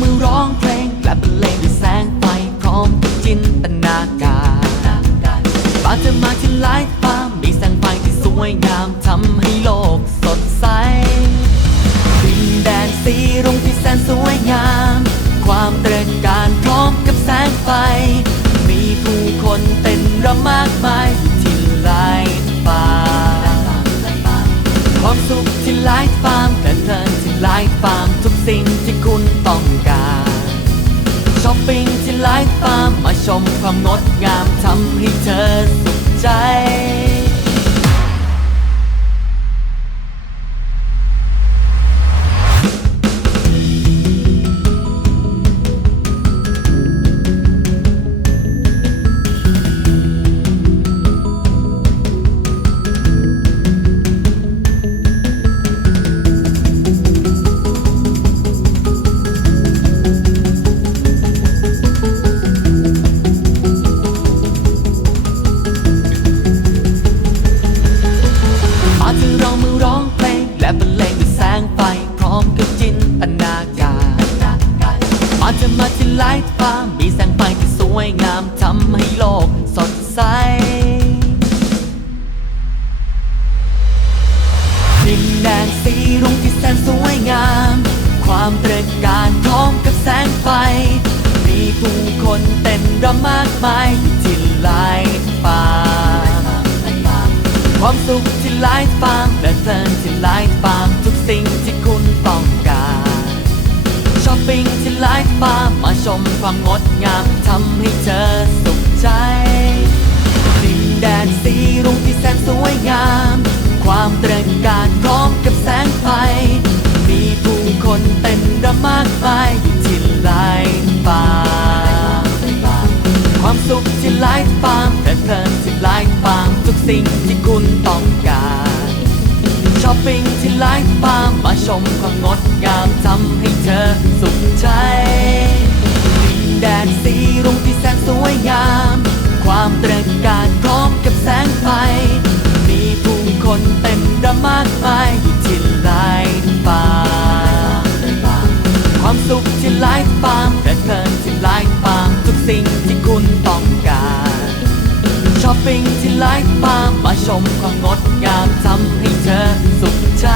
มือร้องเพลงและบรรเลงด้วยแสงไฟพร้อมกับจินตนาการบ้านเธอมาที่ไลฟ์ฟาร์มมีแสงไฟที่สวยงามทำให้โลกสดใสดินแดนสีรุ้งที่แสนสวยงาม ความเตริญการพร้อมกับแสงไฟ มีผู้คนเต้นรำมากมายที่ไลฟ์ฟาร์มความสุขที่ไลฟ์ฟาร์มแต่เพลินที่ไลฟ์ฟาร์มทุกสิ่งที่คุณต้อง ชมความงดงามทำให้เธอ มาเธอมาที่ไลฟ์ฟาร์มมีแสงไฟที่สวยงามทำให้โลกสดใสดินแดนสีรุ้งที่แสนสวยงาม ความเตริดการพร้อมกับแสงไฟ มีผู้คนเต้นรำมากมายอยู่ที่ไลฟ์ฟาร์มความสุขที่ไลฟ์ฟาร์ม ชมความงดงามทำให้เธอสุขใจดินแดนสีรุ้งที่แสนสวยงาม ความเตริญการพร้อมกับแสงไฟ มีผู้คนเต้นรำมากมายที่ไลฟ์ฟาร์มความสุขที่ไลฟ์ฟาร์มเพลิดเพลินที่ไลฟ์ฟาร์มทุกสิ่งที่คุณต้องการช้อปปิ้งที่ไลฟ์ฟาร์มมาชมความงดงามทำให้เธอสุขใจ สีรุ้งที่แสนสวยงาม ความเตริญการพร้อมกับแสงไฟ มีผู้คนเต็มระมากมายอยู่ที่ไลฟ์ฟาร์มความสุขที่ไลฟ์ฟาร์มเพลิดเพลินที่ไลฟ์ฟาร์มทุกสิ่งที่คุณต้องการช้อปปิ้งที่ไลฟ์ฟาร์มมาชมความงดงามทำให้เธอสุขใจ